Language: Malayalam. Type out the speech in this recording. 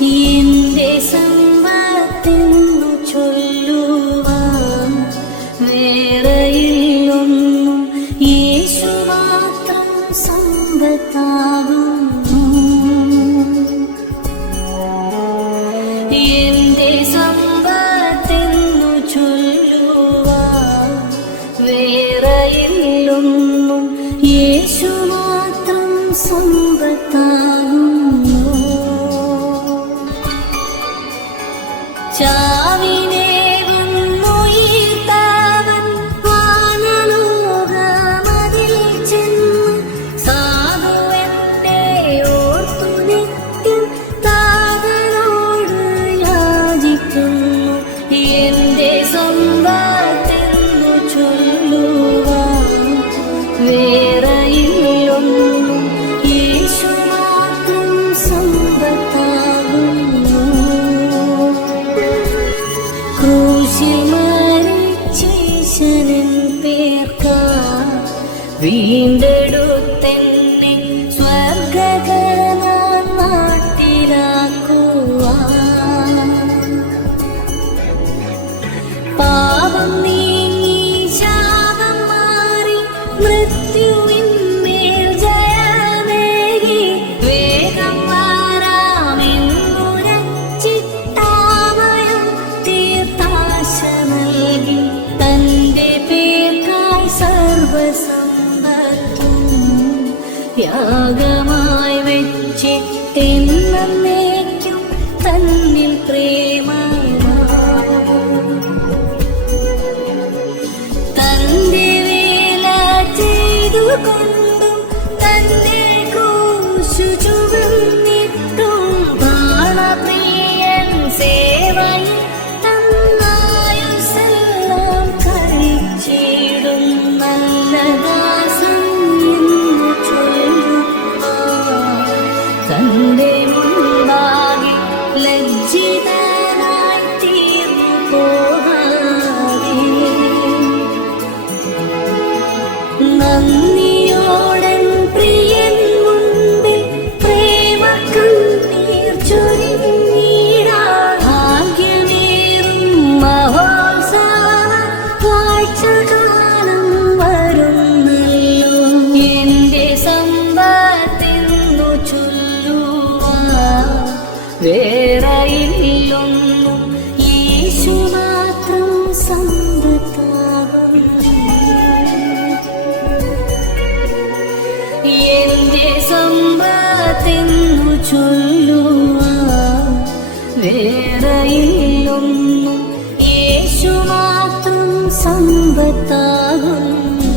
എന്റെ സമ്പത്തെന്നു ചൊല്ലുവാൻ വേറെയില്ലൊന്നും, യേശു മാത്രം സമ്പത്താകുന്നു. എന്റെ സമ്പത്തെന്നു ചൊല്ലുവാൻ വേറെയില്ലൊന്നും, യേശു മാത്രം സമ്പത്താകുന്നു. ചാവിനെ വന്നുയർത്തവൻ വാനലോകമതിൽ ചെന്ന് സാധുവെന്നെ ഓർത്തു നിത്യം താതനോട് യാചിക്കുന്നു. എന്റെ സമ്പത്തെന്നു ചൊല്ലുവാൻ വേറെയില്ലൊന്നും, യേശു മാത്രം സമ്പത്താകുന്നു. ക്രൂശിൽ മരിച്ചീശനിൻ പേർക്കായി വീണ്ടെടുത്തെന്നെ സ്വർഗ്ഗകനാൻ നാട്ടിലാക്കുവാൻ. പാപം നീങ്ങി ശാപം മാറി മൃത്യുവിന്മേൽ ജയമേകി വേഗം വാരാമെന്നുരച്ചിട്ടാമയം തീർത്താശ നൽകി. തന്റെ പേർക്കായി സർവസമ്പത്തും യാഗമായി വെച്ചിട്ടെന്നേക്കും തന്നിൽ പ്രേമമായി. തന്റെ വേല ചെയ്തുകൊണ്ടും തന്റെ ക്രൂശു ചുമന്നിട്ടും പ്രാണപ്രിയൻ സേവയിൽ തന്നായുസ്സെല്ലാം കഴിച്ചിടും നല്ല ദാസൻ എന്ന് ചൊല്ലുവാൻ തന്റെ മുൻപാകെ ലജ്ജിതനായി തീർന്നു പോകാതെ നന്ദിയോടൻ പ്രിയൻ മുൻപിൽ പ്രേമ കണ്ണീർ ചൊരിഞ്ഞിടാൻ ഭാഗ്യമേറും മഹോത്സവ വാഴ്ചകാലം വരുന്നല്ലോ. എന്റെ സമ്പത്തെന്നു ചൊല്ലുവാൻ വേറെയില്ലൊന്നും, യേശു മാത്രം സമ്പത്താകുന്നു. എന്റെ സമ്പത്തെന്നു ചൊല്ലുവാൻ വേറെയില്ലൊന്നും, യേശു മാത്രം സമ്പത്താകുന്നു.